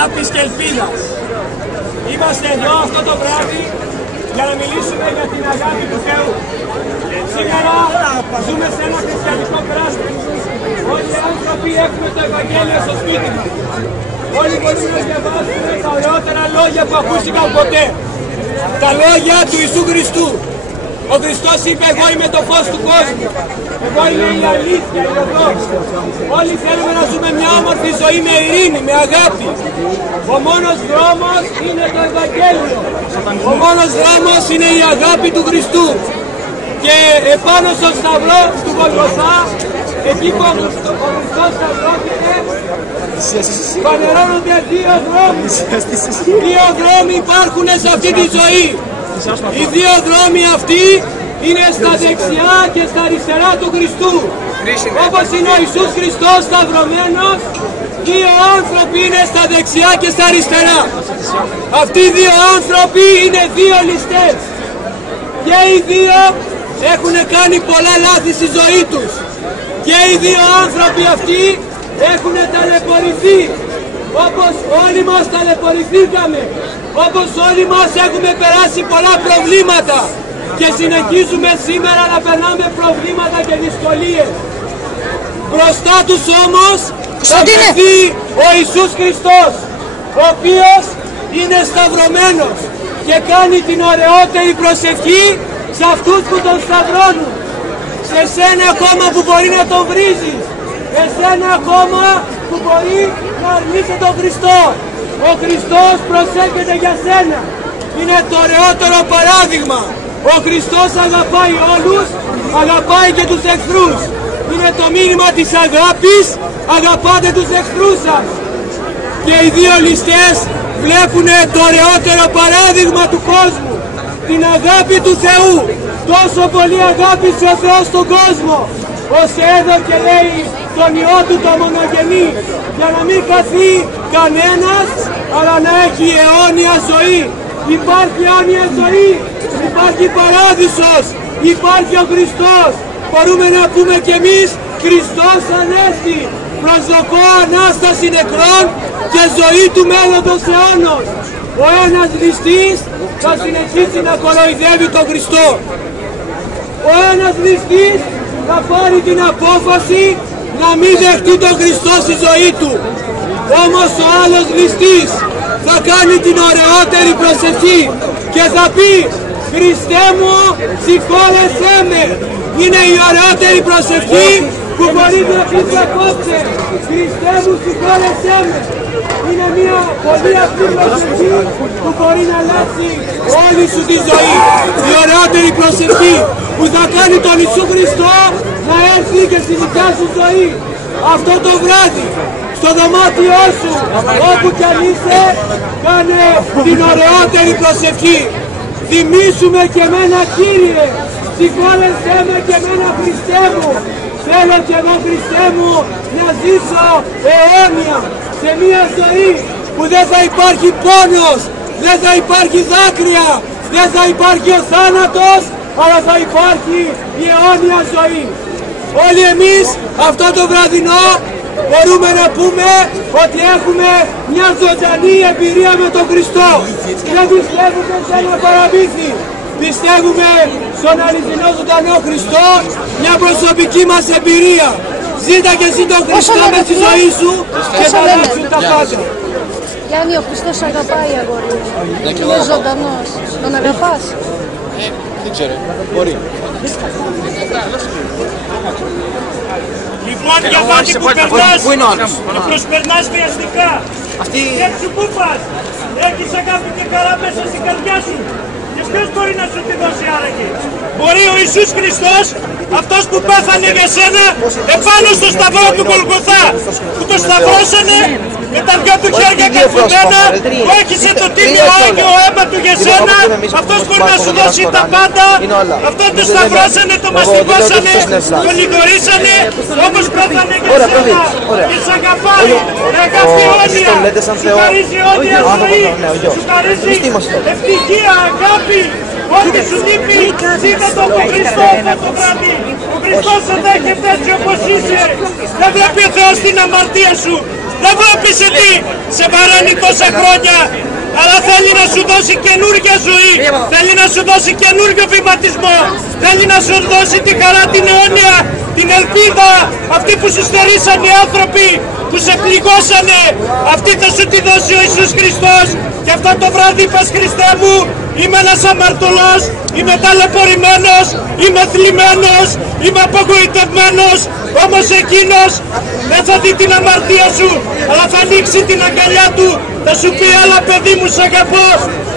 αγάπης και ελπίδας. Είμαστε εδώ αυτό το βράδυ για να μιλήσουμε για την αγάπη του Θεού. Σήμερα ζούμε σε ένα χριστιανικό κράτος. Όλοι οι άνθρωποι έχουμε το Ευαγγέλιο στο σπίτι μας. Όλοι μπορούμε να διαβάσουμε τα ωραιότερα λόγια που ακούστηκαν ποτέ. Τα λόγια του Ιησού Χριστού. Ο Χριστός είπε: εγώ είμαι το φως του κόσμου. Εγώ είμαι η αλήθεια, η οδός. Όλοι θέλουμε να ζούμε μια όμορφη ζωή με ειρήνη, με αγάπη. Ο μόνος δρόμος είναι το Ευαγγέλιο. Ο μόνος δρόμος είναι η αγάπη του Χριστού. Και επάνω στο σταυρό του Γολγοθά, εκεί που ο Χριστός σταυρώθηκε, φανερώνονται δύο δρόμοι. Δύο δρόμοι υπάρχουν σε αυτή τη ζωή. Οι δύο δρόμοι αυτοί είναι στα δεξιά και στα αριστερά του Χριστού. Όπως είναι ο Ιησούς Χριστός σταυρωμένος, δύο άνθρωποι είναι στα δεξιά και στα αριστερά. Αυτοί οι δύο άνθρωποι είναι δύο ληστές. Και οι δύο έχουν κάνει πολλά λάθη στη ζωή τους. Και οι δύο άνθρωποι αυτοί έχουν ταλαιπωρηθεί. Όπως όλοι μας ταλαιπωρηθήκαμε. Όπως όλοι μας έχουμε περάσει πολλά προβλήματα. Και συνεχίζουμε σήμερα να περνάμε προβλήματα και δυσκολίες. Μπροστά τους όμως θα βρεθεί ο Ιησούς Χριστός, ο οποίος είναι σταυρωμένος και κάνει την ωραιότερη προσευχή σε αυτούς που τον σταυρώνουν. Σε σένα ακόμα που μπορεί να τον βρίζεις, εσένα ακόμα που μπορεί να αρνείσαι τον Χριστό. Ο Χριστός προσεύχεται για σένα. Είναι το ωραιότερο παράδειγμα. Ο Χριστός αγαπάει όλους, αγαπάει και τους εχθρούς. Είναι το μήνυμα της αγάπης, αγαπάτε τους εχθρούς σας. Και οι δύο ληστές βλέπουν το ωραιότερο παράδειγμα του κόσμου. Την αγάπη του Θεού. Τόσο πολύ αγάπησε ο Θεός στον κόσμο, ώστε έδωκε, λέει, τον Υιό του το μονογενή, για να μην χαθεί κανένας, αλλά να έχει αιώνια ζωή. Υπάρχει αιώνια ζωή, υπάρχει παράδεισος, υπάρχει ο Χριστός. Μπορούμε να πούμε κι εμείς: Χριστός Ανέστη, προσδοκώ Ανάσταση νεκρών και ζωή του μέλλοντος αιώνος. Ο ένας ληστής θα συνεχίσει να κοροϊδεύει τον Χριστό. Ο ένας ληστής θα πάρει την απόφαση να μην δεχτεί τον Χριστό στη ζωή του. Όμως ο άλλος ληστής θα κάνει την ωραιότερη προσευχή και θα πει: Χριστέ μου, συγχώρεσέ με. Είναι η ωραιότερη προσευχή που μπορεί να πεις απόψε. Χριστέ μου, συγχώρεσέ με. Είναι μια πολύ απλή προσευχή που μπορεί να αλλάξει όλη σου τη ζωή. Η ωραιότερη προσευχή που θα κάνει τον Ιησού Χριστό να έρθει και στη δικιά σου ζωή. Αυτό το βράδυ, στο δωμάτιό σου, όπου κι αν είσαι, κάνε την ωραιότερη προσευχή. Θυμήσου και εμένα, Κύριε, συγχώρεσέ με και εμένα, Χριστέ μου. Θέλω και εγώ, Χριστέ μου, να ζήσω αιώνια σε μια ζωή που δεν θα υπάρχει πόνος, δεν θα υπάρχει δάκρυα, δεν θα υπάρχει ο θάνατος, αλλά θα υπάρχει η αιώνια ζωή. Όλοι εμείς αυτό το βραδινό μπορούμε να πούμε ότι έχουμε μια ζωντανή εμπειρία με τον Χριστό. Δεν πιστεύουμε σε ένα παραμύθι. Πιστεύουμε στον αληθινό ζωντανό Χριστό, μια προσωπική μας εμπειρία. Ζήτα και εσύ τον Χριστό με τη ζωή σου και θα δείξουν τα πάντα. Γιάννη, ο Χριστός αγαπάει, αγόρι μου. Είναι ζωντανός. Τον αγαπάς? Δεν ξέρω, μπορεί. Λοιπόν, για κάτι που περνάς, το προσπερνάς βιαστικά. Έτσι που πας, έχεις αγάπη και χαρά μέσα στην καρδιά σου. Και ποιος μπορεί να σου τη δώσει άραγε? Μπορεί ο Ιησούς Χριστός, αυτός που πέθανε για σένα επάνω στο σταυρό του Γολγοθά, που το σταυρώσανε με τα δυο του χέρια καρφωμένα, που έχισε το τίμιο άγιο αίμα του για σένα. Αυτός μπορεί να σου δώσει τα πάντα. Αυτό το σταυρώσανε, το μαστιγώσανε, το λιγορίσανε, όπως πέθανε για σένα. Και σ' αγαπάει, αγάπη αιώνια, σου χαρίζει αιώνια ζωή, σου χαρίζει ευτυχία, αγάπη. Ό,τι σου λείπει, ζήτα τον Χριστό αυτό το βράδυ. Ο Χριστός σε δέχεται έτσι όπως είσαι. Δεν βλέπει ο Θεός την αμαρτία σου. Δεν βλέπεις τι σε παράνει τόσα χρόνια, αλλά θέλει να σου δώσει καινούργια ζωή, θέλει να σου δώσει καινούργιο βηματισμό, θέλει να σου δώσει τη χαρά την αιώνια, την ελπίδα, αυτή που σου στερήσαν οι άνθρωποι, που σε πληγώσανε, αυτή θα σου τη δώσει ο Ιησούς Χριστός. Και αυτό το βράδυ είπες, Χριστέ μου, είμαι ένας αμαρτωλός, είμαι ταλαιπωρημένος, είμαι θλιμμένος, είμαι απογοητευμένος, όμως εκείνος δεν θα δει την αμαρτία σου, αλλά θα ανοίξει την αγκαλιά του, θα σου πει, έλα παιδί μου, σ' αγαπώ,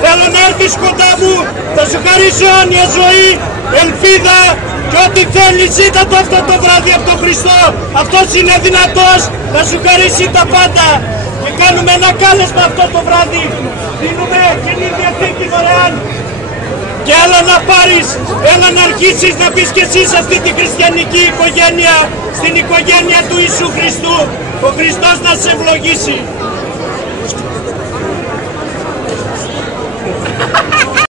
θέλω να έρθεις κοντά μου, θα σου χαρίσω αιώνια ζωή, ελπίδα, και ό,τι θέλεις ζήτα το αυτό το βράδυ από τον Χριστό. Αυτός είναι δυνατός να σου χαρίσει τα πάντα. Και κάνουμε ένα κάλεσμα αυτό το βράδυ. Δίνουμε Καινή Διαθήκη δωρεάν. Και έλα να πάρεις, έλα να αρχίσεις να μπεις και εσύ σε αυτή τη χριστιανική οικογένεια, στην οικογένεια του Ιησού Χριστού. Ο Χριστός να σε ευλογήσει.